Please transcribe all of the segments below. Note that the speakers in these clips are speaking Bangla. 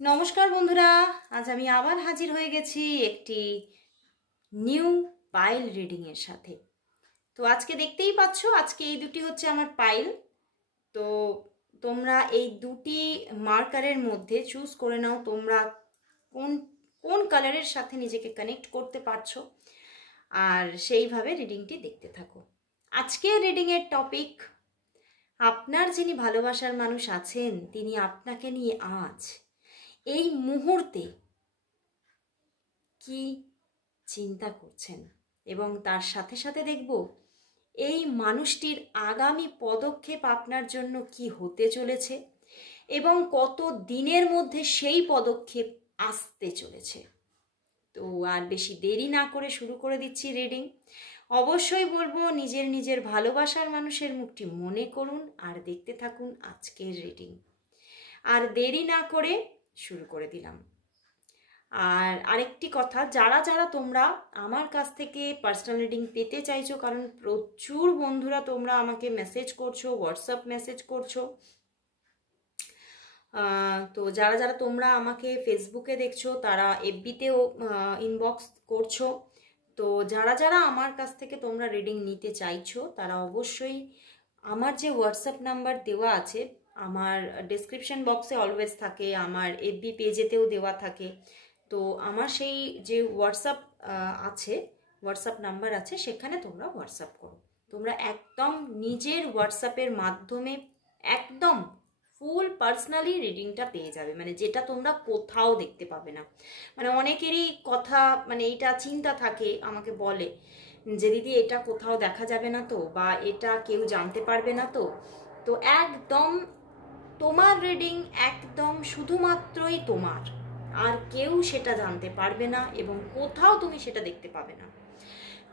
নমস্কার বন্ধুরা, আজ আমি আবার হাজির হয়ে গেছি একটি নিউ পাইল রিডিং এর সাথে। তো আজকে দেখতেই পাচ্ছ, আজকে এই দুটি হচ্ছে আমার পাইল। তো তোমরা এই দুটি মার্কারের মধ্যে চুজ করে নাও তোমরা কোন কোন কালারের সাথে নিজেকে কানেক্ট করতে পারছো, আর সেইভাবে রিডিংটি দেখতে থাকো। আজকে রিডিং এর টপিক, আপনার যিনি ভালোবাসার মানুষ আছেন তিনি আপনাকে নিয়ে আজ এই মুহূর্তে কি চিন্তা করছেন, এবং তার সাথে সাথে দেখব এই মানুষটির আগামী পদক্ষেপ আপনার জন্য কি হতে চলেছে এবং কত দিনের মধ্যে সেই পদক্ষেপ আসতে চলেছে। তো আর বেশি দেরি না করে শুরু করে দিচ্ছি রিডিং। অবশ্যই বলবো নিজের ভালোবাসার মানুষের মুখটি মনে করুন আর দেখতে থাকুন আজকের রিডিং। আর দেরি না করে শুরু করে দিলাম। আর আরেকটি কথা, যারা যারা তোমরা আমার কাছ থেকে পার্সোনাল রিডিং পেতে চাইছো, কারণ প্রচুর বন্ধুরা তোমরা আমাকে মেসেজ করছো, হোয়াটসঅ্যাপ মেসেজ করছো, তো যারা যারা তোমরা আমাকে ফেসবুকে দেখছো তারা এফবিতেও ইনবক্স করছো। তো যারা যারা আমার কাছ থেকে তোমরা রিডিং নিতে চাইছো তারা অবশ্যই আমার যে হোয়াটসঅ্যাপ নাম্বার দেওয়া আছে, আমার ডেসক্রিপশন বক্সে অলওয়েজ থাকে, আমার এফবি পেজেতেও দেওয়া থাকে। তো আমার সেই যে হোয়াটসঅ্যাপ নাম্বার আছে, সেখানে তোমরা হোয়াটসঅ্যাপ করো। তোমরা একদম নিজের হোয়াটসঅ্যাপের মাধ্যমে একদম ফুল পার্সোনালি রিডিংটা পেয়ে যাবে, মানে যেটা তোমরা কোথাও দেখতে পাবে না। মানে অনেকেরই কথা, মানে এইটা চিন্তা থাকে, আমাকে বলে যে দিদি এটা কোথাও দেখা যাবে না তো, বা এটা কেউ জানতে পারবে না তো। তো একদম তোমার রিডিং একদম শুধুমাত্রই তোমার, আর কেউ সেটা জানতে পারবে না এবং কোথাও তুমি সেটা দেখতে পাবে না।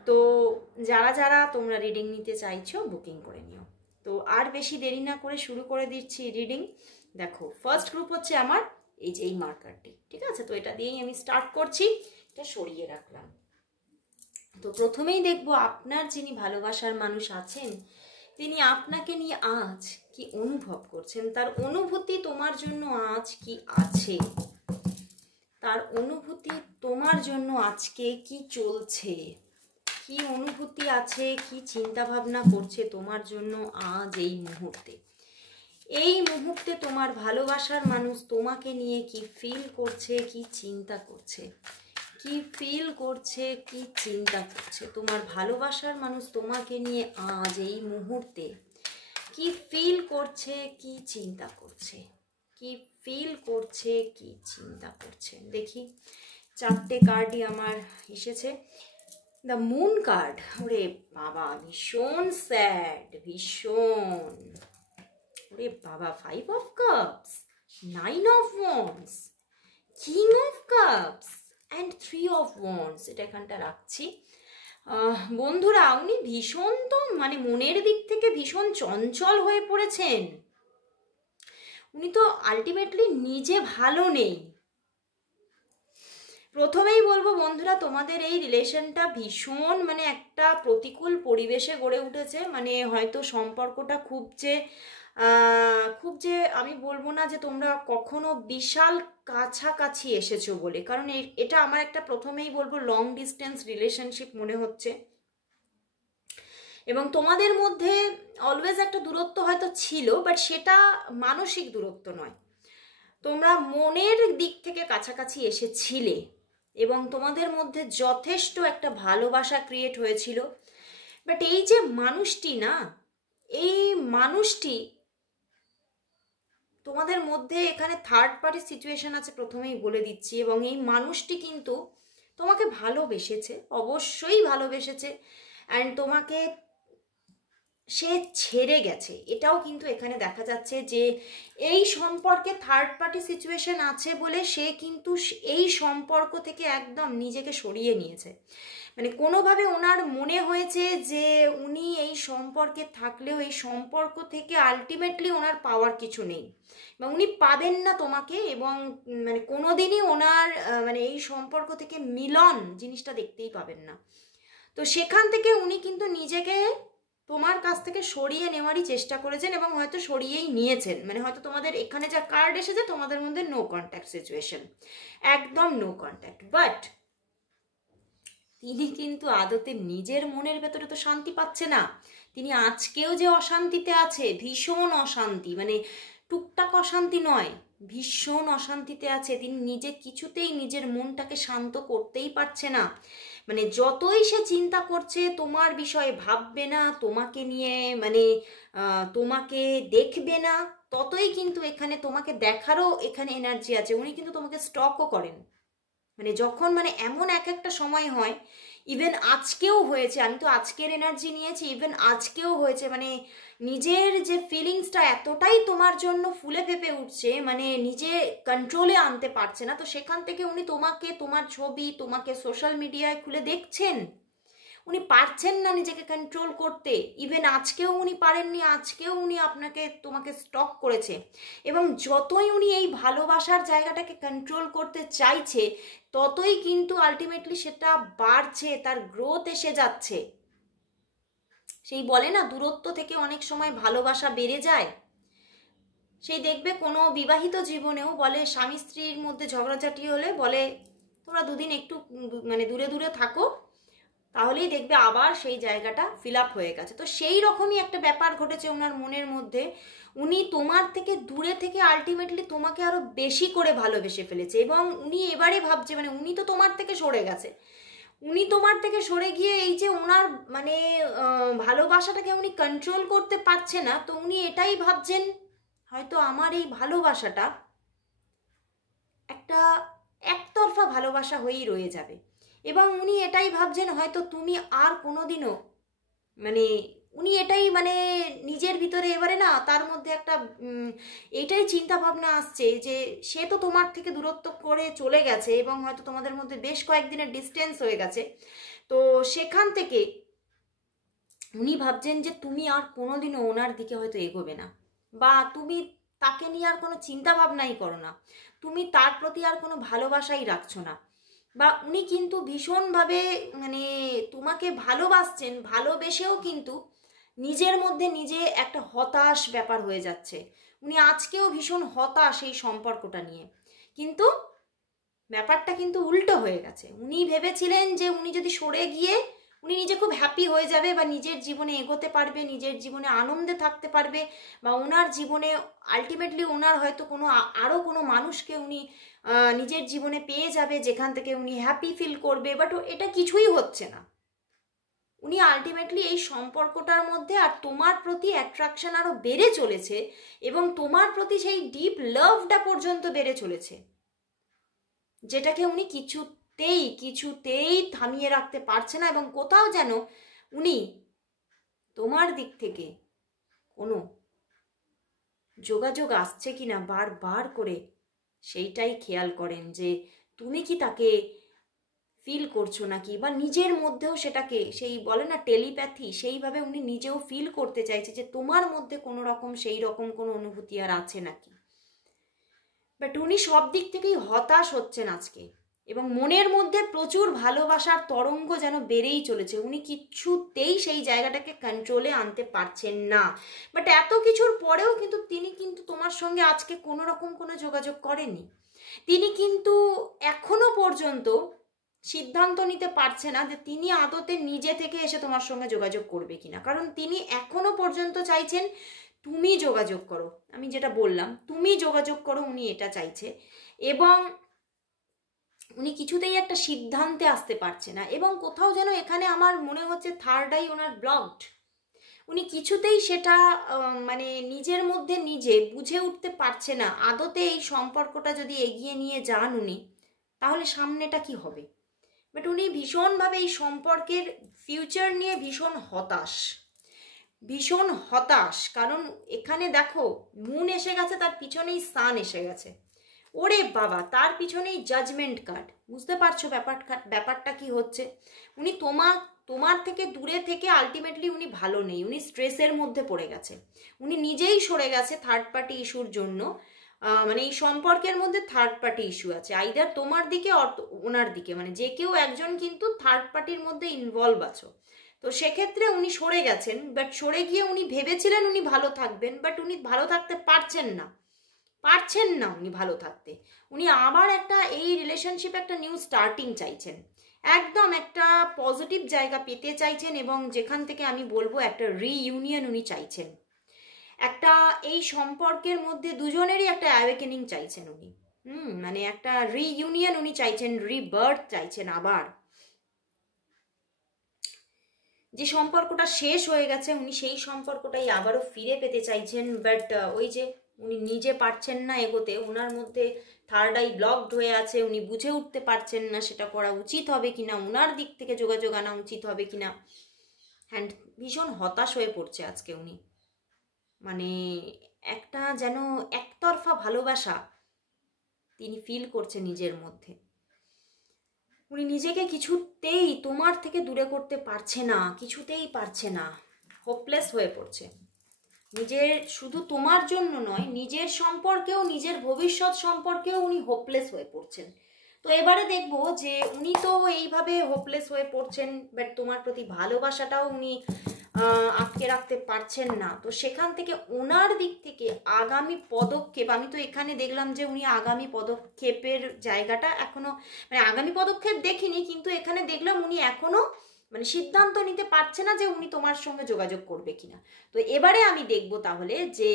তো যারা যারা তোমরা রিডিং নিতে চাইছো বুকিং করে নিও। তো আর বেশি দেরি না করে শুরু করে দিচ্ছি রিডিং। দেখো, ফার্স্ট গ্রুপ হচ্ছে আমার এই যে এই মার্কারটি, ঠিক আছে? তো এটা দিয়েই আমি স্টার্ট করছি, এটা সরিয়ে রাখলাম। তো প্রথমেই দেখবো আপনার যিনি ভালোবাসার মানুষ আছেন তিনি আপনাকে নিয়ে আজ কি অনুভব করছেন, তার অনুভূতি তোমার জন্য আজ কি আছে, তার অনুভূতি তোমার জন্য আজকে কি চলছে, কি অনুভূতি আছে, কি চিন্তা ভাবনা করছে তোমার জন্য আজ এই মুহূর্তে। এই মুহূর্তে তোমার ভালোবাসার মানুষ তোমাকে নিয়ে কি ফিল করছে, কি চিন্তা করছে, কি ফিল করছে, কি চিন্তা করছে। তোমার ভালোবাসার মানুষ তোমাকে নিয়ে আজ এই মুহূর্তে কি ফিল করছে, কি চিন্তা করছে, কি ফিল করছে, কি চিন্তা করছে। দেখি, চারটে কার্ডই আমার এসেছে। দ্য মুন কার্ড, ওরে বাবা ভীষণ স্যাড, ভীষণ। ওরে বাবা, 5 of cups, 9 of wands, king of cups and 3 of wands. এটা এখানটা রাখছি। বন্ধুরা, উনি ভীষণ তো মানে মনের দিক থেকে ভীষণ চঞ্চল হয়ে পড়েছেন। উনি তো আলটিমেটলি নিজে ভালো নেই। প্রথমেই বলবো বন্ধুরা, তোমাদের এই রিলেশনটা ভীষণ মানে একটা প্রতিকূল পরিবেশে গড়ে উঠেছে। মানে হয়তো সম্পর্কটা খুব যে আমি বলবো না যে তোমরা কখনো বিশাল কাছাকাছি এসেছো বলে, কারণ এটা আমার একটা প্রথমেই বলবো লং ডিস্টেন্স রিলেশনশিপ মনে হচ্ছে। এবং তোমাদের মধ্যে অলওয়েজ একটা দূরত্ব হয়তো ছিল, বাট সেটা মানসিক দূরত্ব নয়, তোমরা মনের দিক থেকে কাছাকাছি এসেছিলে এবং তোমাদের মধ্যে যথেষ্ট একটা ভালোবাসা ক্রিয়েট হয়েছিল। বাট এই যে মানুষটি না, এই মানুষটি তোমাদের মধ্যে এখানে থার্ড পার্টি সিচুয়েশন আছে, প্রথমেই বলে দিচ্ছি। এবং এই মানুষটি কিন্তু তোমাকে ভালোবেসেছে, অবশ্যই ভালোবেসেছে, অ্যান্ড তোমাকে সে ছেড়ে গেছে, এটাও কিন্তু এখানে দেখা যাচ্ছে যে এই সম্পর্কে থার্ড পার্টি সিচুয়েশন আছে বলে সে কিন্তু এই সম্পর্ক থেকে একদম নিজেকে সরিয়ে নিয়েছে। মানে কোনোভাবে ওনার মনে হয়েছে যে উনি এই সম্পর্কে থাকলেও এই সম্পর্ক থেকে আলটিমেটলি ওনার পাওয়ার কিছু নেই, বা উনি পাবেন না তোমাকে, এবং মানে কোনোদিনই ওনার মানে এই সম্পর্ক থেকে মিলন জিনিসটা দেখতেই পাবেন না। তো সেখান থেকে উনি কিন্তু নিজেকে তোমার কাছ থেকে সরিয়ে নেওয়ারই চেষ্টা করেছেন এবং হয়তো সরিয়েই নিয়েছেন। মানে হয়তো তোমাদের এখানে যা কার্ড এসেছে তোমাদের মধ্যে নো কন্ট্যাক্ট সিচুয়েশন, একদম নো কন্ট্যাক্ট। বাট তিনি কিন্তু আদতে নিজের মনের ভেতরে তো শান্তি পাচ্ছে না। তিনি আজকেও যে অশান্তিতে আছে, ভীষণ অশান্তি, মানে টুকটাক অশান্তি নয়, ভীষণ অশান্তিতে আছে। তিনি নিজে কিছুতেই নিজের মনটাকে শান্ত করতেই পারছে না। মানে যতই সে চিন্তা করছে তোমার বিষয়ে, ভাববে না তোমাকে নিয়ে, মানে তোমাকে দেখবে না, ততই কিন্তু এখানে তোমাকে দেখারও এখানে এনার্জি আছে। উনি কিন্তু তোমাকে স্টকও করেন। মানে যখন মানে এমন এক একটা সময় হয়, ইভেন আজকেও হয়েছে, আমি তো আজকের এনার্জি নিয়েছি, ইভেন আজকেও হয়েছে, মানে নিজের যে ফিলিংসটা এতটাই তোমার জন্য ফুলে ফেপে উঠছে, মানে নিজে কন্ট্রোলে আনতে পারছে না। তো সেখান থেকে উনি তোমাকে, তোমার ছবি তোমাকে সোশ্যাল মিডিয়ায় খুলে দেখছেন, উনি পারছেন না নিজেকে কন্ট্রোল করতে। ইভেন আজকেও উনি পারেননি, আজকেও উনি তোমাকে স্টক করেছে। এবং যতই উনি এই ভালোবাসার জায়গাটাকে কন্ট্রোল করতে চাইছে, ততই কিন্তু আলটিমেটলি সেটা বাড়ছে, তার গ্রোথ এসে যাচ্ছে। সেই বলে না, দূরত্ব থেকে অনেক সময় ভালোবাসা বেড়ে যায়। সেই দেখবে কোনো বিবাহিত জীবনেও বলে, স্বামী স্ত্রীর মধ্যে ঝগড়াঝাটি হলে বলে তোমরা দুদিন একটু মানে দূরে দূরে থাকো, তাহলেই দেখবে আবার সেই জায়গাটা ফিল আপ হয়ে গেছে। তো সেই রকমই একটা ব্যাপার ঘটেছে ওনার মনের মধ্যে। উনি তোমার থেকে দূরে থেকে আলটিমেটলি তোমাকে আরো বেশি করে ভালোবেসে ফেলেছে। এবং উনি এবারে ভাবছে, মানে উনি তো তোমার থেকে সরে গেছে, উনি তোমার থেকে সরে গিয়ে এই যে ওনার মানে ভালোবাসাটাকে উনি কন্ট্রোল করতে পারছে না। তো উনি এটাই ভাবছেন, হয়তো আমার এই ভালোবাসাটা একটা একতরফা ভালোবাসা হয়েই রয়ে যাবে। এবং উনি এটাই ভাবছেন, হয়তো তুমি আর কোনোদিনও, মানে উনি এটাই মানে নিজের ভিতরে এবারে না তার মধ্যে একটা এইটাই চিন্তা ভাবনা আসছে যে সে তো তোমার থেকে দূরত্ব করে চলে গেছে এবং হয়তো তোমাদের মধ্যে বেশ কয়েকদিনের ডিস্টেন্স হয়ে গেছে। তো সেখান থেকে উনি ভাবছেন যে তুমি আর কোনোদিনও ওনার দিকে হয়তো এগোবে না, বা তুমি তাকে নিয়ে আর কোনো চিন্তা ভাবনাই করো না, তুমি তার প্রতি আর কোনো ভালোবাসাই রাখছো না। বা উনি কিন্তু ভীষণভাবে মানে তোমাকে ভালোবাসছেন, ভালোবেসেও কিন্তু নিজের মধ্যে নিজে একটা হতাশ ব্যাপার হয়ে যাচ্ছে। উনি আজকেও ভীষণ হতাশ এই সম্পর্কটা নিয়ে। কিন্তু ব্যাপারটা কিন্তু উল্টো হয়ে গেছে। উনি ভেবেছিলেন যে উনি যদি সরে গিয়ে উনি নিজে খুব হ্যাপি হয়ে যাবে, বা নিজের জীবনে এগোতে পারবে, নিজের জীবনে আনন্দে থাকতে পারবে, বা ওনার জীবনে আলটিমেটলি ওনার হয়তো কোনো আরও কোনো মানুষকে উনি নিজের জীবনে পেয়ে যাবে যেখান থেকে উনি হ্যাপি ফিল করবে। বাট এটা কিছুই হচ্ছে না। উনি আলটিমেটলি এই সম্পর্কটার মধ্যে আর তোমার প্রতি অ্যাট্রাকশন আরও বেড়ে চলেছে, এবং তোমার প্রতি সেই ডিপ লাভটা পর্যন্ত বেড়ে চলেছে, যেটাকে উনি কিছুতেই থামিয়ে রাখতে পারছে না। এবং কোথাও যেন উনি তোমার দিক থেকে কোনো যোগাযোগ আসছে কিনা বারবার করে সেইটাই খেয়াল করেন, যে তুমি কি তাকে ফিল করছো নাকি, বা নিজের মধ্যেও সেটাকে, সেই বলে না টেলিপ্যাথি, সেইভাবে উনি নিজেও ফিল করতে চাইছে যে তোমার মধ্যে কোনো রকম সেই রকম কোনো অনুভূতি আর আছে নাকি। বাট উনি সব দিক থেকেই হতাশ হচ্ছেন আজকে, এবং মনের মধ্যে প্রচুর ভালোবাসার তরঙ্গ যেন বেড়েই চলেছে। উনি কিছুতেই সেই জায়গাটাকে কন্ট্রোলে আনতে পারছেন না। বাট এত কিছুর পরেও কিন্তু তিনি কিন্তু তোমার সঙ্গে আজকে কোনো রকম কোনো যোগাযোগ করেননি। তিনি কিন্তু এখনো পর্যন্ত সিদ্ধান্ত নিতে পারছে না যে তিনি আদতে নিজে থেকে এসে তোমার সঙ্গে যোগাযোগ করবে কিনা। কারণ তিনি এখনো পর্যন্ত চাইছেন তুমি যোগাযোগ করো, আমি যেটা বললাম তুমি যোগাযোগ করো, উনি এটা চাইছে। এবং উনি কিছুতেই একটা সিদ্ধান্তে আসতে পারছে না। এবং কোথাও যেন এখানে আমার মনে হচ্ছে থার্ড আই ওনার ব্লকড। উনি কিছুতেই সেটা মানে নিজের মধ্যে নিজে বুঝে উঠতে পারছে না আদতে এই সম্পর্কটা যদি এগিয়ে নিয়ে যান উনি, তাহলে সামনেটা কি হবে। বাট উনি ভীষণভাবে এই সম্পর্কের ফিউচার নিয়ে ভীষণ হতাশ। কারণ এখানে দেখো মুন এসে গেছে, তার পিছনেই সান এসে গেছে। ওরে বাবা, তার পিছনেই জাজমেন্ট কার্ড। বুঝতে পারছো ব্যাপারটা কি হচ্ছে। উনি তোমার থেকে দূরে থেকে আলটিমেটলি উনি ভালো নেই, উনি স্ট্রেসের মধ্যে পড়ে গেছে। উনি নিজেই সরে গেছে থার্ড পার্টি ইস্যুর জন্য। মানে এই সম্পর্কের মধ্যে থার্ড পার্টি ইস্যু আছে, আইদার তোমার দিকে ওনার দিকে, মানে যে কেউ একজন কিন্তু থার্ড পার্টির মধ্যে ইনভলভ আছো। তো সেক্ষেত্রে উনি সরে গেছেন, বাট সরে গিয়ে উনি ভেবেছিলেন উনি ভালো থাকবেন, বাট উনি ভালো থাকতে পারছেন না, উনি ভালো থাকতে। উনি আবার একটা এই রিলেশনশিপে একটা নিউ স্টার্টিং চাইছেন, একদম একটা পজিটিভ জায়গা পেতে চাইছেন, এবং যেখান থেকে আমি বলবো একটা রিইউনিয়ন উনি চাইছেন, একটা এই সম্পর্কের মধ্যে দুজনেরই একটা অ্যাওয়েকেনিং চাইছেন উনি। মানে একটা রিইউনিয়ন উনি চাইছেন, রিবার্থ চাইছেন, আবার যে সম্পর্কটা শেষ হয়ে গেছে উনি সেই সম্পর্কটাই আবারও ফিরে পেতে চাইছেন। বাট ওই যে উনি নিজে পারছেন না এগোতে, ওনার মধ্যে থার্ড আই ব্লকড হয়ে আছে, উনি বুঝে উঠতে পারছেন না সেটা করা উচিত হবে কিনা, ওনার দিক থেকে যোগাযোগ আনা উচিত হবে কিনা। হ্যান্ড ভীষণ হতাশ হয়ে পড়ছে আজকে উনি, মানে একটা যেন একতরফা ভালোবাসা তিনি ফিল করছে নিজের মধ্যে। উনি নিজেকে কিছুতেই তোমার থেকে দূরে করতে পারছে না, কিছুতেই পারছে না, হোপলেস হয়ে পড়ছে। নিজের শুধু তোমার জন্য নয়, নিজের সম্পর্কেও, নিজের ভবিষ্যৎ সম্পর্কেও উনি হোপলেস হয়ে পড়ছেন। তো এবারে দেখবো যে উনি তো এইভাবে হোপলেস হয়ে পড়ছেন, বাট তোমার প্রতি ভালোবাসাটাও উনি আটকে রাখতে পারছেন না। তো সেখান থেকে ওনার দিক থেকে আগামী পদক্ষেপ, আমি তো এখানে দেখলাম যে উনি আগামী পদক্ষেপের জায়গাটা এখনো, মানে আগামী পদক্ষেপ দেখিনি, কিন্তু এখানে দেখলাম উনি এখনো মানে সিদ্ধান্ত নিতে পারছে না যে উনি তোমার সঙ্গে যোগাযোগ করবে কিনা। তো এবারে আমি দেখব তাহলে যে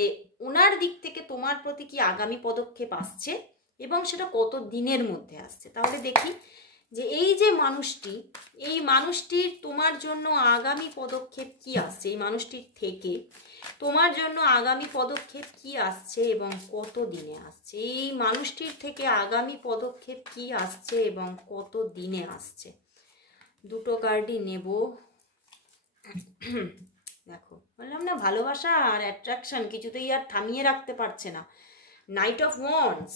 ওনার দিক থেকে তোমার প্রতি কি আগামী পদক্ষেপ আসছে এবং সেটা কত দিনের মধ্যে আসছে। তাহলে দেখি যে এই যে মানুষটি, এই মানুষটির তোমার জন্য আগামী পদক্ষেপ কি আসছে, এই মানুষটির থেকে তোমার জন্য আগামী পদক্ষেপ কি আসছে এবং কত দিনে আসছে, এই মানুষটির থেকে আগামী পদক্ষেপ কি আসছে এবং কত দিনে আসছে। দুটো কার্ডই নেব। দেখো বললাম না, ভালোবাসা আর অ্যাট্রাকশন কিছুতেই আর থামিয়ে রাখতে পারছে না। নাইট অফ ওয়ান্ডস,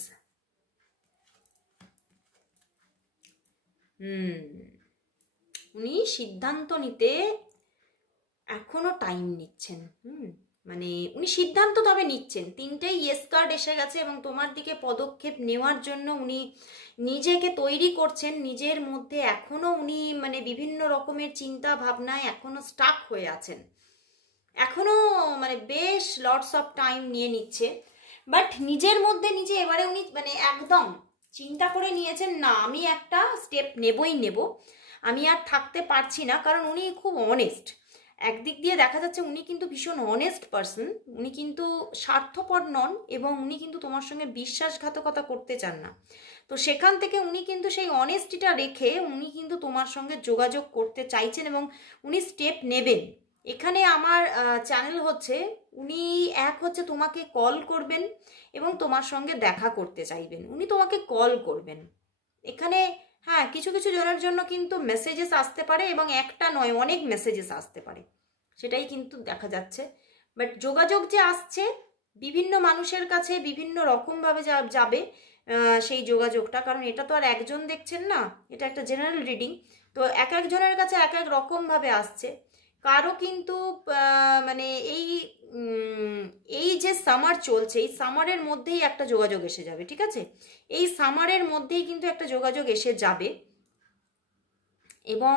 উনি সিদ্ধান্ত নিতে এখনো টাইম নিচ্ছেন। মানে উনি সিদ্ধান্ত তবে নিচ্ছেন, তিনটেই ইয়েস কার্ড এসে গেছে, এবং তোমার দিকে পদক্ষেপ নেওয়ার জন্য উনি নিজেকে তৈরি করছেন। নিজের মধ্যে এখনো উনি মানে বিভিন্ন রকমের চিন্তা ভাবনায় এখনো স্টাক হয়ে আছেন, এখনো মানে বেশ লটস অফ টাইম নিয়ে নিচ্ছে। বাট নিজের মধ্যে নিজে এবারে উনি মানে একদম চিন্তা করে নিয়েছেন, না আমি একটা স্টেপ নেবই নেব, আমি আর থাকতে পারছি না। কারণ উনি খুব অনেস্ট, একদিক দিয়ে দেখা যাচ্ছে উনি কিন্তু ভীষণ অনেস্ট পারসন, উনি কিন্তু স্বার্থপর নন, এবং উনি কিন্তু তোমার সঙ্গে বিশ্বাসঘাতকতা করতে চান না। তো সেখান থেকে উনি কিন্তু সেই অনেস্টিটা রেখে উনি কিন্তু তোমার সঙ্গে যোগাযোগ করতে চাইছেন, এবং উনি স্টেপ নেবেন। এখানে আমার চ্যানেল হচ্ছে উনি এক হচ্ছে তোমাকে কল করবেন এবং তোমার সঙ্গে দেখা করতে চাইবেন, উনি তোমাকে কল করবেন এখানে। হ্যাঁ, কিছু কিছু জনের জন্য কিন্তু মেসেজেস আসতে পারে, এবং একটা নয় অনেক মেসেজেস আসতে পারে, সেটাই কিন্তু দেখা যাচ্ছে। বাট যোগাযোগ যে আসছে বিভিন্ন মানুষের কাছে বিভিন্ন রকমভাবে যাবে সেই যোগাযোগটা, কারণ এটা তো আর একজন দেখছেন না, এটা একটা জেনারেল রিডিং। তো এক একজনের কাছে এক এক রকমভাবে আসছে। কারো কিন্তু মানে এই যে সামার চলছে, এই সামারের মধ্যেই একটা যোগাযোগ এসে যাবে, ঠিক আছে? এই সামারের মধ্যেই কিন্তু একটা যোগাযোগ এসে যাবে, এবং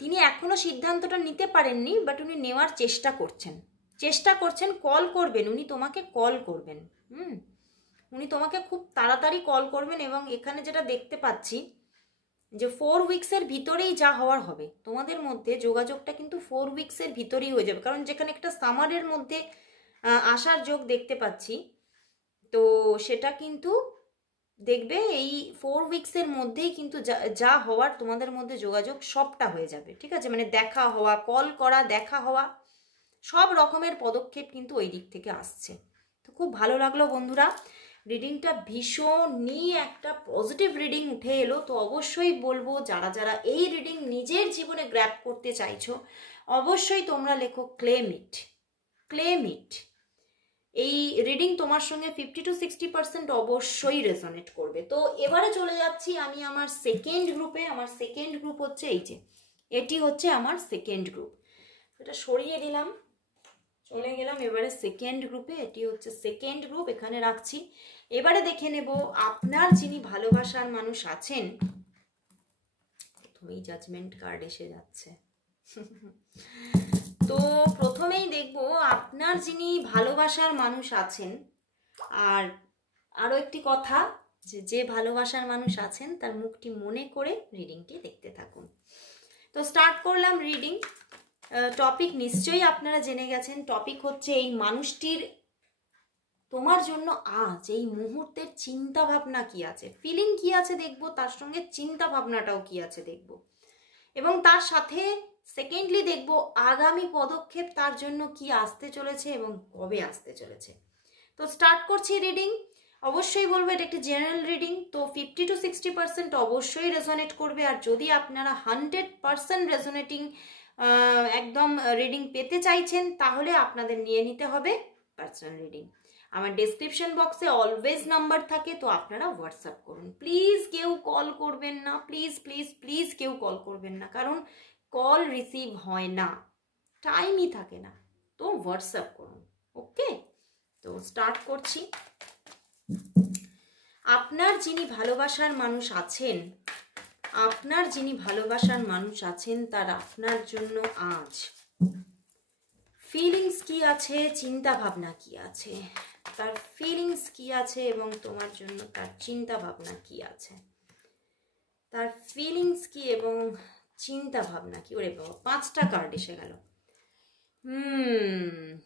তিনি এখনো সিদ্ধান্তটা নিতে পারেননি, বাট উনি নেওয়ার চেষ্টা করছেন, কল করবেন, উনি তোমাকে কল করবেন। উনি তোমাকে খুব তাড়াতাড়ি কল করবেন, এবং এখানে যেটা দেখতে পাচ্ছি যে 4 উইক্সের ভিতরেই যা হওয়ার হবে, তোমাদের মধ্যে যোগাযোগটা কিন্তু 4 উইক্সের ভিতরেই হয়ে যাবে, কারণ যেখানে একটা সামারের মধ্যে আসার যোগ দেখতে পাচ্ছি, তো সেটা কিন্তু দেখবে এই 4 উইক্সের মধ্যেই কিন্তু যা হওয়ার তোমাদের মধ্যে যোগাযোগ সবটা হয়ে যাবে, ঠিক আছে? মানে দেখা হওয়া, কল করা, দেখা হওয়া, সব রকমের পদক্ষেপ কিন্তু ওই দিক থেকে আসছে। তো খুব ভালো লাগলো বন্ধুরা, রিডিংটা ভীষণই একটা পজিটিভ রিডিং উঠে এলো। তো অবশ্যই বলবো যারা যারা এই রিডিং নিজের জীবনে গ্র্যাব করতে চাইছো, অবশ্যই তোমরা লেখো ক্লেম ইট। এই রিডিং তোমার সঙ্গে 50 to 60% অবশ্যই রেজোনেট করবে। তো এবারে চলে যাচ্ছি আমি আমার সেকেন্ড গ্রুপে। আমার সেকেন্ড গ্রুপ হচ্ছে এই যে, এটি হচ্ছে আমার সেকেন্ড গ্রুপ। এটা সরিয়ে দিলাম, চলে গেলাম এবারে সেকেন্ড গ্রুপে। এটি হচ্ছে সেকেন্ড গ্রুপ, এখানে রাখছি। এবারে দেখে নেব আপনার যিনি ভালোবাসার মানুষ আছেন। প্রথমেই জাজমেন্ট কার্ড এসে যাচ্ছে। তো প্রথমেই দেখব আপনার যিনি ভালোবাসার মানুষ আছেন, আর আরও একটি কথা, যে ভালোবাসার মানুষ আছেন তার মুখটি মনে করে রিডিংটি দেখতে থাকুন। তো স্টার্ট করলাম রিডিং। টপিক নিশ্চয়ই আপনারা জেনে গেছেন। টপিক হচ্ছে এই মানুষটির তোমার জন্য আজ এই মুহূর্তের চিন্তা ভাবনা কি আছে, ফিলিং কি আছে দেখব, তার সঙ্গে চিন্তা ভাবনাটাও কি আছে দেখব, এবং তার সাথে সেকেন্ডলি দেখব আগামী পদক্ষেপ তার জন্য কি আসতে চলেছে এবং কবে আসতে চলেছে। তো স্টার্ট করছি রিডিং। অবশ্যই বলবো এটা একটি জেনারেল রিডিং, তো 50 to 60% অবশ্যই রেজোনেট করবে। আর যদি আপনারা 100% রেজোনেটিং একদম রিডিং পেতে চাইছেন, তাহলে আপনাদের নিয়ে নিতে হবে পার্সোনাল রিডিং। আমার ডেসক্রিপশন বক্সে অলওয়েজ নাম্বার থাকে, তো আপনারা হোয়াটসঅ্যাপ করুন। প্লিজ কেউ কল করবেন না, প্লিজ প্লিজ প্লিজ কেউ কল করবেন না, কারণ কল রিসিভ হয় না, টাইমই থাকে না। তো হোয়াটসঅ্যাপ করুন, ওকে? তো স্টার্ট করছি। আপনার যিনি ভালোবাসার মানুষ আছেন, আপনার যিনি ভালোবাসার মানুষ আছেন তার আপনার জন্য আজ ফিলিংস কি আছে, চিন্তা ভাবনা কি আছে, তার ফিলিংস কি আছে এবং তোমার জন্য তার চিন্তা ভাবনা কি আছে, তার ফিলিংস কি এবং চিন্তা ভাবনা কি। ওরে বাবা, 5টা কার্ড এসে গেল।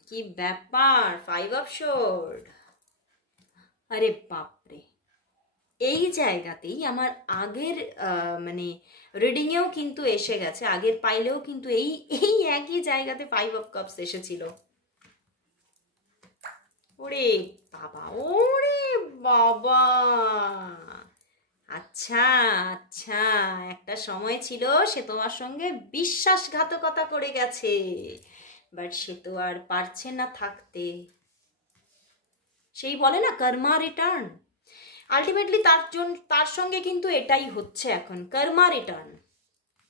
কি ব্যাপার, 5 অফ সোর্ড। আরে বাপরে, এই জায়গাতেই আমার আগের মানে রিডিংয়েও কিন্তু এসে গেছে, আগের পাইলেও কিন্তু এই একই জায়গাতে 5 অফ কাপস এসেছিল। ওরে বাবা, ওরে বাবা, আচ্ছা আচ্ছা, একটা সময় ছিল সে তোমার সঙ্গে বিশ্বাসঘাতকতা করে গেছে, বাট সে তো আর পারছে না থাকতে। সেই বলে না কর্মা রিটার্ন, আলটিমেটলি তার সঙ্গে কিন্তু এটাই হচ্ছে এখন,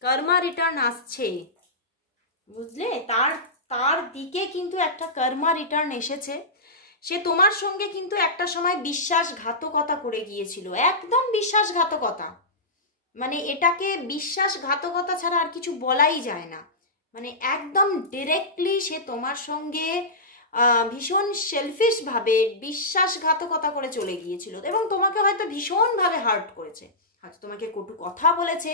কর্মা রিটার্ন আসছে, বুঝলে? তার দিকে কিন্তু একটা কর্মা রিটার্ন এসেছে। সে তোমার সঙ্গে কিন্তু একটা সময় বিশ্বাসঘাতকতা করে গিয়েছিল, একদম বিশ্বাসঘাতকতা, মানে এটাকে বিশ্বাসঘাতকতা ছাড়া আর কিছু বলাই যায় না। মানে একদম ডিরেক্টলি সে তোমার সঙ্গে ভীষণ সেলফিশ ভাবে বিশ্বাসঘাতকতা করে চলে গিয়েছিল, এবং তোমাকে হয়তো ভীষণভাবে হার্ট করেছে, হয়তো তোমাকে কটু কথা বলেছে,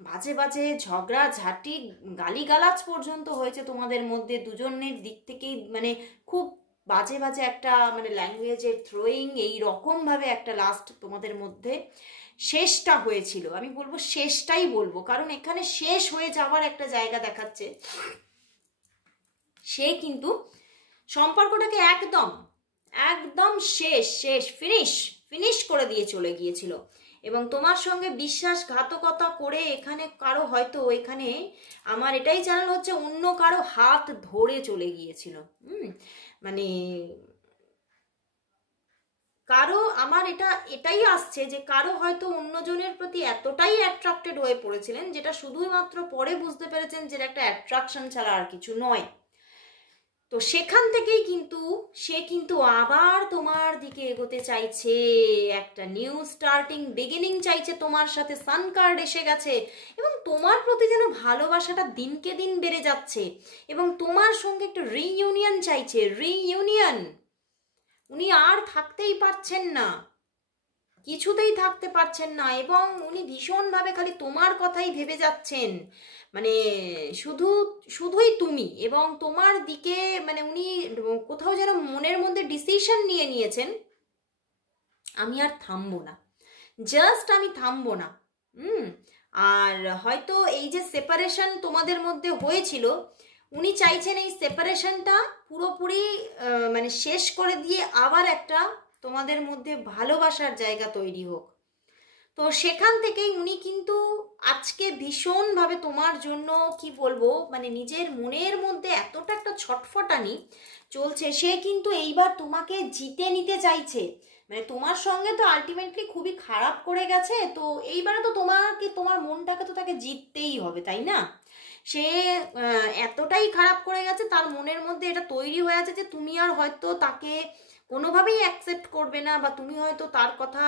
বাজে বাজে ঝগড়া ঝাঁটি গালিগালাজ পর্যন্ত হয়েছে তোমাদের মধ্যে দুজনের দিক থেকেই, মানে খুব বাজে বাজে একটা মানে ল্যাঙ্গুয়েজের থ্রোয়িং, এই রকমভাবে একটা লাস্ট তোমাদের মধ্যে শেষটা হয়েছিল। আমি বলবো শেষটাই বলবো, কারণ এখানে শেষ হয়ে যাওয়ার একটা জায়গা দেখাচ্ছে। সে কিন্তু সম্পর্কটাকে একদম একদম শেষ ফিনিশ করে দিয়ে চলে গিয়েছিল, এবং তোমার সঙ্গে বিশ্বাসঘাতকতা করে এখানে কারো হয়তো, এখানে আমার এটাই জানানো হচ্ছে অন্য কারো হাত ধরে চলে গিয়েছিল। মানে কারো, আমার এটাই আসছে যে কারো হয়তো অন্যজনের প্রতি এতটাই অ্যাট্রাক্টেড হয়ে পড়েছিলেন, যেটা শুধুমাত্র পরে বুঝতে পেরেছেন যে একটা অ্যাট্রাকশন ছাড়া আর কিছু নয়। তো সেখান থেকেই কিন্তু সে কিন্তু আবার তোমার দিকে এগোতে চাইছে, একটা নিউ স্টার্টিং বিগিনিং চাইছে তোমার সাথে। সান কার্ড এসে গেছে, এবং তোমার প্রতি যেন ভালোবাসাটা দিনকে দিন বেড়ে যাচ্ছে, এবং তোমার সঙ্গে একটা রিইউনিয়ন চাইছে, রিইউনিয়ন। উনি আর থাকতেই পারছেন না, কিছুতেই থাকতে পারছেন না, এবং উনি ভীষণভাবে খালি তোমার কথাই ভেবে যাচ্ছেন, মানে শুধুই তুমি এবং তোমার দিকে, মানে উনি কোথাও যেন মনের মধ্যে ডিসিশন নিয়ে নিয়েছেন, আমি আর থামবো না, জাস্ট আমি থামবো না। আর হয়তো এই যে সেপারেশন তোমাদের মধ্যে হয়েছিল, উনি চাইছেন এই সেপারেশনটা পুরোপুরি মানে শেষ করে দিয়ে আবার একটা তোমাদের মধ্যে ভালোবাসার জায়গা তৈরি হোক। তো সেখান থেকেই উনি কিন্তু আজকে ভীষণভাবে তোমার জন্য কি বলবো, মানে নিজের মনের মধ্যে এতটা একটা ছটফটানি চলছে, সে কিন্তু এইবার তোমাকে জিতে নিতে চাইছে। মানে তোমার সঙ্গে তো আলটিমেটলি খুবই খারাপ করে গেছে, তো এইবারে তো তোমার মনটাকে তো তাকে জিততেই হবে, তাই না? সে এতটাই খারাপ করে গেছে, তার মনের মধ্যে এটা তৈরি হয়ে আছে যে তুমি আর হয়তো তাকে কোনোভাবেই অ্যাকসেপ্ট করবে না, বা তুমি হয়তো তার কথা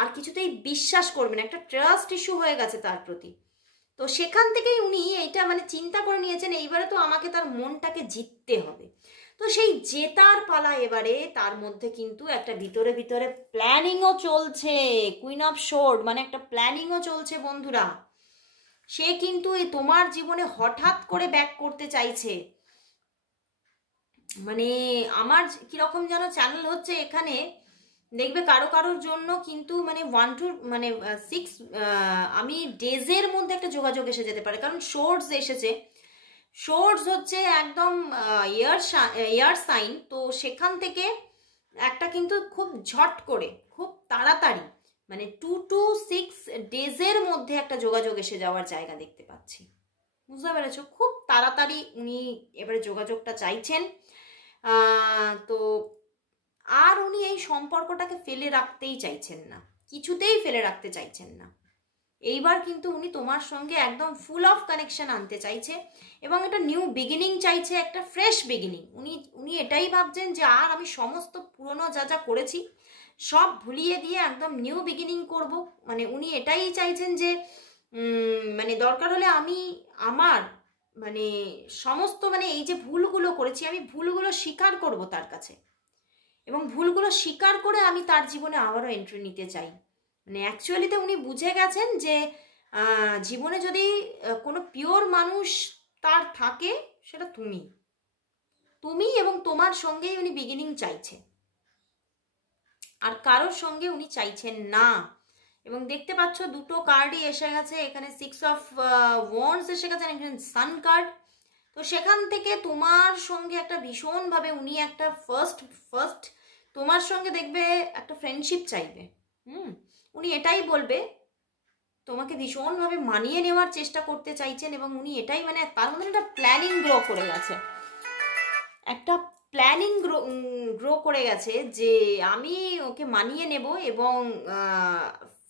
আর কিছুতেই বিশ্বাস করবে না, একটা ট্রাস্ট ইস্যু হয়ে গেছে তার প্রতি। তো সেখান থেকেই উনি এইটা মানে চিন্তা করে নিয়েছেন এইবারে তো আমাকে তার মনটাকে জিততে হবে। তো সেই জেতার পালা এবারে, তার মধ্যে কিন্তু একটা ভিতরে ভিতরে প্ল্যানিংও চলছে। কুইন অফ শোর্ড মানে একটা প্ল্যানিংও চলছে বন্ধুরা। সে কিন্তু এই তোমার জীবনে হঠাৎ করে ব্যাক করতে চাইছে। মানে আমার কিরকম যেন চ্যানেল হচ্ছে এখানে, দেখবে কারো কারোর জন্য কিন্তু মানে 1 to মানে 6 আমি ডেজের মধ্যে একটা যোগাযোগ এসে যেতে পারে, কারণ শোর্টস এসেছে। শোর্টস হচ্ছে একদম ইয়ার সাইন, তো সেখান থেকে একটা কিন্তু খুব ঝট করে খুব তাড়াতাড়ি মানে 2 to 6 ডেজের মধ্যে একটা যোগাযোগ এসে যাওয়ার জায়গা দেখতে পাচ্ছি। বুঝতে পেরেছো? খুব তাড়াতাড়ি উনি এবারে যোগাযোগটা চাইছেন। তো আর উনি এই সম্পর্কটাকে ফেলে রাখতেই চাইছেন না, কিছুতেই ফেলে রাখতে চাইছেন না। এইবার কিন্তু উনি তোমার সঙ্গে একদম ফুল অফ কানেকশন আনতে চাইছে এবং একটা নিউ বিগিনিং চাইছে, একটা ফ্রেশ বিগিনিং। উনি এটাই ভাবছেন যে আর আমি সমস্ত পুরনো যা যা করেছি সব ভুলিয়ে দিয়ে একদম নিউ বিগিনিং করব। মানে উনি এটাই চাইছেন যে মানে দরকার হলে আমি আমার মানে সমস্ত মানে এই যে ভুলগুলো করেছি আমি ভুলগুলো স্বীকার করব তার কাছে, এবং ভুলগুলো স্বীকার করে আমি তার জীবনে আবারও এন্ট্রি নিতে চাই। মানে অ্যাকচুয়ালিতে উনি বুঝে গেছেন যে জীবনে যদি কোনো পিওর মানুষ তার থাকে সেটা তুমি এবং তোমার সঙ্গেই উনি বিগিনিং চাইছে, আর কারোর সঙ্গে উনি চাইছেন না। এবং দেখতে পাচ্ছ দুটো কার্ডই এসে গেছে, এখানে 6 of wands এসে গেছে, এখানে সান কার্ড। তো সেখান থেকে তোমার সঙ্গে একটা ভীষণভাবে উনি একটা ফার্স্ট তোমার সঙ্গে দেখবে একটা ফ্রেন্ডশিপ চাইবে। উনি এটাই বলবে, তোমাকে ভীষণভাবে মানিয়ে নেওয়ার চেষ্টা করতে চাইছেন, এবং উনি এটাই মানে তার মধ্যে একটা প্ল্যানিং গ্রো করে গেছে, একটা প্ল্যানিং গ্রো করে গেছে যে আমি ওকে মানিয়ে নেব, এবং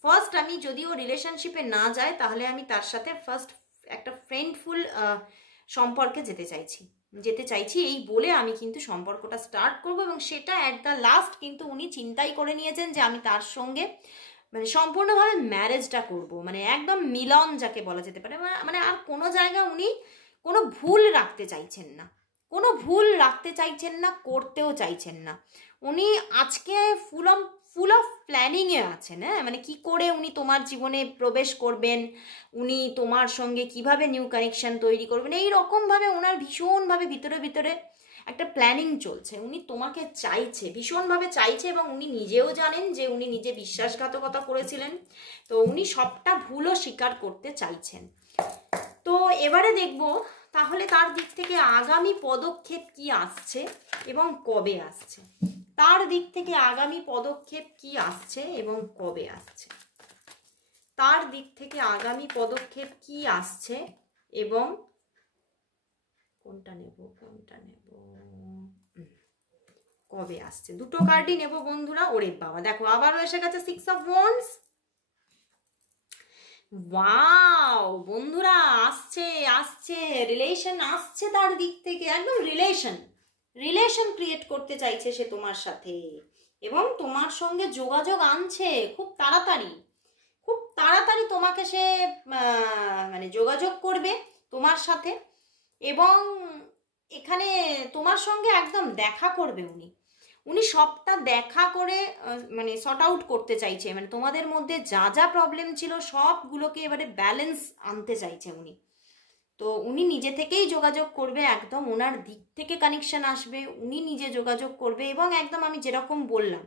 ফার্স্ট আমি যদিও রিলেশনশিপে না যায় তাহলে আমি তার সাথে ফার্স্ট একটা ফ্রেন্ডফুল সম্পর্কে যেতে চাইছি এই বলে আমি কিন্তু সম্পর্কটা স্টার্ট করব। এবং সেটা অ্যাট দ্য লাস্ট কিন্তু উনি চিন্তাই করে নিয়েছেন যে আমি তার সঙ্গে মানে সম্পূর্ণভাবে ম্যারেজটা করব, মানে একদম মিলন যাকে বলা যেতে পারে। মানে আর কোনো জায়গায় উনি কোনো ভুল রাখতে চাইছেন না, কোনো ভুল রাখতে চাইছেন না, করতেও চাইছেন না। উনি আজকে ফুল অফ প্ল্যানিংয়ে আছেন। হ্যাঁ, মানে কি করে উনি তোমার জীবনে প্রবেশ করবেন, উনি তোমার সঙ্গে কিভাবে নিউ কানেকশন তৈরি করবেন, এই রকমভাবে ওনার ভীষণভাবে ভিতরে ভিতরে একটা প্ল্যানিং চলছে। উনি তোমাকে চাইছে, ভীষণভাবে চাইছে, এবং উনি নিজেও জানেন যে উনি নিজে বিশ্বাসঘাতকতা করেছিলেন, তো উনি সবটা ভুলও স্বীকার করতে চাইছেন। তো এবারে দেখব তাহলে তার দিক থেকে আগামী পদক্ষেপ কি আসছে এবং কবে আসছে, তার দিক থেকে আগামী পদক্ষেপ কি আসছে এবং কবে আসছে, তার দিক থেকে আগামী পদক্ষেপ কি আসছে এবং কোনটা নেব কবে আসছে। দুটো কার্ডই নেব বন্ধুরা। ওরে বাবা, দেখো আবারও এসে গেছে 6 of wands। ওয়াও বন্ধুরা, আসছে রিলেশন আসছে তার দিক থেকে, একদম রিলেশন ক্রিয়েট করতে চাইছে সে তোমার সাথে, এবং তোমার সঙ্গে যোগাযোগ আনছে খুব তাড়াতাড়ি তোমাকে সে মানে যোগাযোগ করবে তোমার সাথে, এবং এখানে তোমার সঙ্গে একদম দেখা করবে উনি সবটা দেখা করে মানে সর্ট আউট করতে চাইছে। মানে তোমাদের মধ্যে যা যা প্রবলেম ছিল সবগুলোকে এবারে ব্যালেন্স আনতে চাইছে উনি। তো উনি নিজে থেকেই যোগাযোগ করবে, একদম ওনার দিক থেকে কানেকশন আসবে, উনি নিজে যোগাযোগ করবে, এবং একদম আমি যেরকম বললাম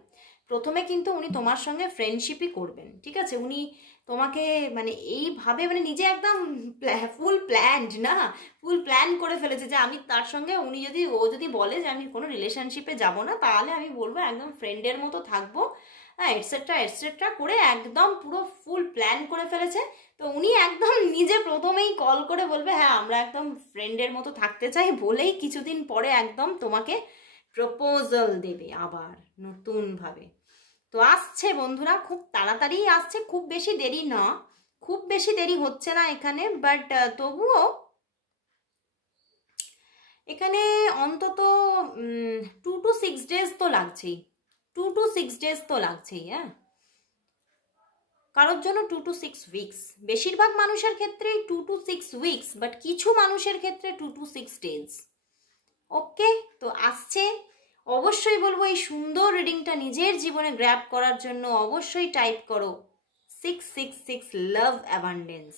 প্রথমে কিন্তু উনি তোমার সঙ্গে ফ্রেন্ডশিপই করবেন। ঠিক আছে, উনি তোমাকে মানে এইভাবে মানে নিজে একদম ফুল প্ল্যান করে ফেলেছে যে আমি তার সঙ্গে ও যদি বলে যে আমি কোনো রিলেশনশিপে যাব না, তাহলে আমি বলবো একদম ফ্রেন্ডের মতো থাকবো, হ্যাঁ এটসেট্রা করে একদম পুরো ফুল প্ল্যান করে ফেলেছে। তো উনি একদম নিজে প্রথমেই কল করে বলবে হ্যাঁ আমরা একদম ফ্রেন্ডের মতো থাকতে চাই, বলেই কিছুদিন পরে একদম তোমাকে প্রপোজাল দেবে আবার নতুনভাবে। তো আসছে বন্ধুরা, খুব তাড়াতাড়ি আসছে, খুব বেশি দেরি হচ্ছে না এখানে, বাট তবুও এখানে অন্তত 2 to 6 ডেজ তো লাগছেই, হ্যাঁ। কারোর জন্য 2 to 6 উইকস, বেশিরভাগ মানুষের ক্ষেত্রেই 2 to 6 উইকস, বাট কিছু মানুষের ক্ষেত্রে 2 to 6 ডেজ। ওকে, তো আসছে। অবশ্যই বলবো এই সুন্দর রিডিংটা নিজের জীবনে গ্র্যাব করার জন্য অবশ্যই টাইপ করো 666 লাভ অ্যাবান্ডেন্স,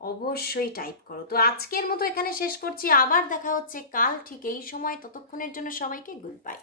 অবশ্যই টাইপ করো। তো আজকের মতো এখানে শেষ করছি, আবার দেখা হচ্ছে কাল ঠিক এই সময়। ততক্ষণের জন্য সবাইকে গুড বাই।